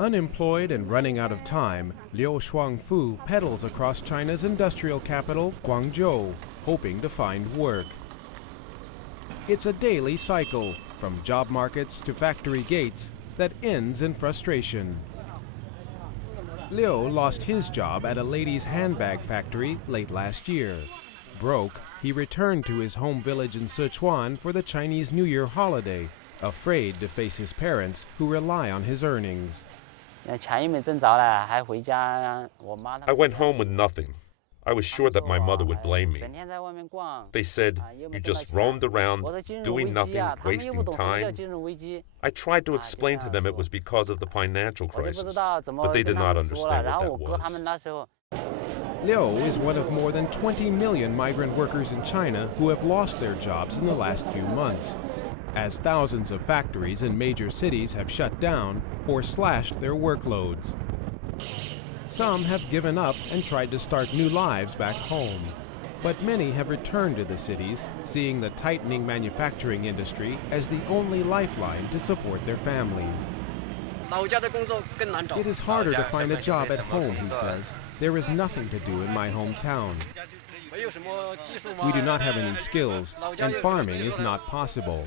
Unemployed and running out of time, Liu Shuangfu pedals across China's industrial capital, Guangzhou, hoping to find work. It's a daily cycle, from job markets to factory gates, that ends in frustration. Liu lost his job at a ladies' handbag factory late last year. Broke, he returned to his home village in Sichuan for the Chinese New Year holiday, afraid to face his parents who rely on his earnings. I went home with nothing. I was sure that my mother would blame me. They said, "You just roamed around, doing nothing, wasting time." I tried to explain to them it was because of the financial crisis, but they did not understand what that was. Liu is one of more than 20 million migrant workers in China who have lost their jobs in the last few months, as thousands of factories in major cities have shut down or slashed their workloads. Some have given up and tried to start new lives back home. But many have returned to the cities, seeing the tightening manufacturing industry as the only lifeline to support their families. It is harder to find a job at home, he says. There is nothing to do in my hometown. We do not have any skills, and farming is not possible.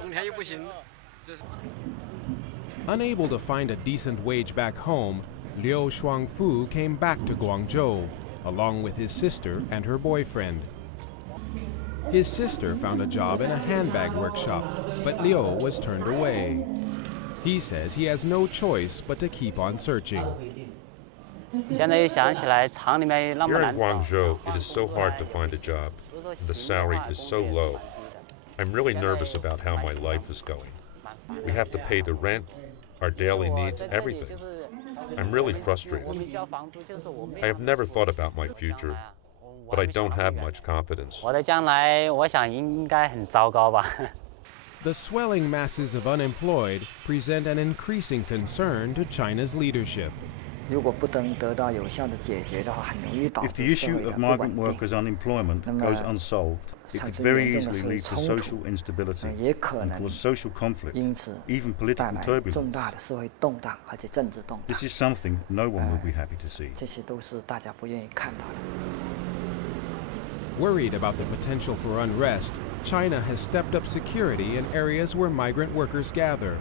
Unable to find a decent wage back home, Liu Shuangfu came back to Guangzhou, along with his sister and her boyfriend. His sister found a job in a handbag workshop, but Liu was turned away. He says he has no choice but to keep on searching. Here in Guangzhou, it is so hard to find a job. The salary is so low. I'm really nervous about how my life is going. We have to pay the rent, our daily needs, everything. I'm really frustrated. I have never thought about my future, but I don't have much confidence. The swelling masses of unemployed present an increasing concern to China's leadership. If the issue of migrant workers' unemployment goes unsolved, it could very easily lead to social instability and cause social conflict, even political turbulence. This is something no one will be happy to see. Worried about the potential for unrest, China has stepped up security in areas where migrant workers gather.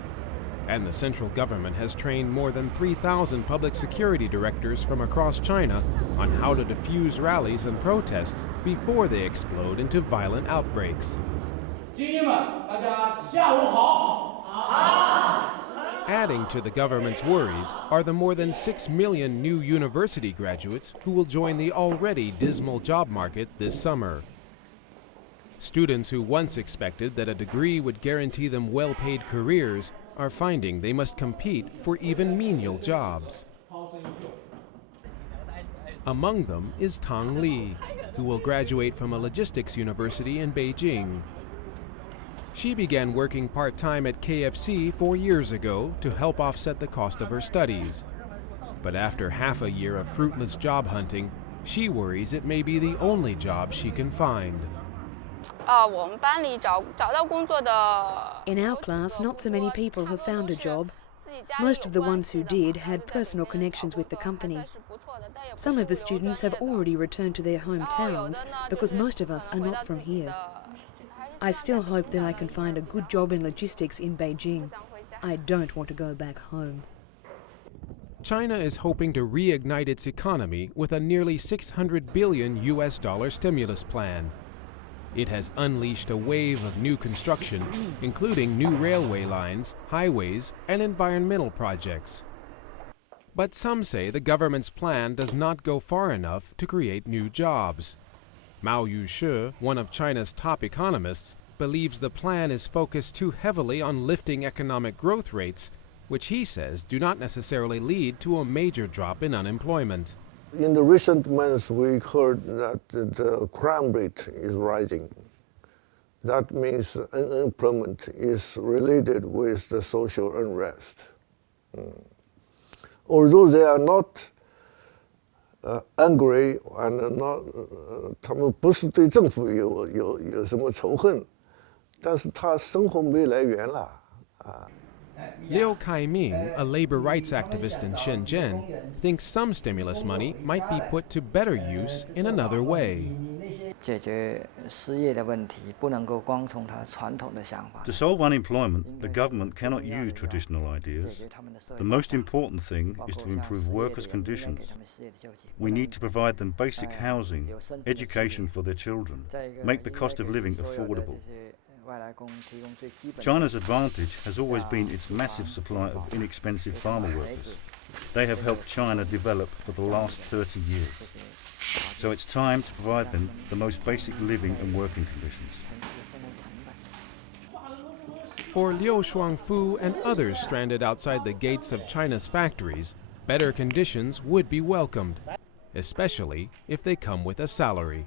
And the central government has trained more than 3,000 public security directors from across China on how to defuse rallies and protests before they explode into violent outbreaks. Adding to the government's worries are the more than 6 million new university graduates who will join the already dismal job market this summer. Students who once expected that a degree would guarantee them well-paid careers are finding they must compete for even menial jobs. Among them is Tang Li, who will graduate from a logistics university in Beijing. She began working part-time at KFC 4 years ago to help offset the cost of her studies. But after half a year of fruitless job hunting, she worries it may be the only job she can find. In our class, not so many people have found a job. Most of the ones who did had personal connections with the company. Some of the students have already returned to their hometowns because most of us are not from here. I still hope that I can find a good job in logistics in Beijing. I don't want to go back home. China is hoping to reignite its economy with a nearly $600 billion stimulus plan. It has unleashed a wave of new construction, including new railway lines, highways, and environmental projects. But some say the government's plan does not go far enough to create new jobs. Mao Yushi, one of China's top economists, believes the plan is focused too heavily on lifting economic growth rates, which he says do not necessarily lead to a major drop in unemployment. In the recent months, we heard that the crime rate is rising. That means unemployment is related with the social unrest. Although they are not angry and not, 他们不是对政府有什么仇恨，但是他生活没来源了啊。Liu Kaiming, a labor rights activist in Shenzhen, thinks some stimulus money might be put to better use in another way. To solve unemployment, the government cannot use traditional ideas. The most important thing is to improve workers' conditions. We need to provide them basic housing, education for their children, make the cost of living affordable. China's advantage has always been its massive supply of inexpensive farmer workers. They have helped China develop for the last 30 years. So it's time to provide them the most basic living and working conditions. For Liu Shuangfu and others stranded outside the gates of China's factories, better conditions would be welcomed, especially if they come with a salary.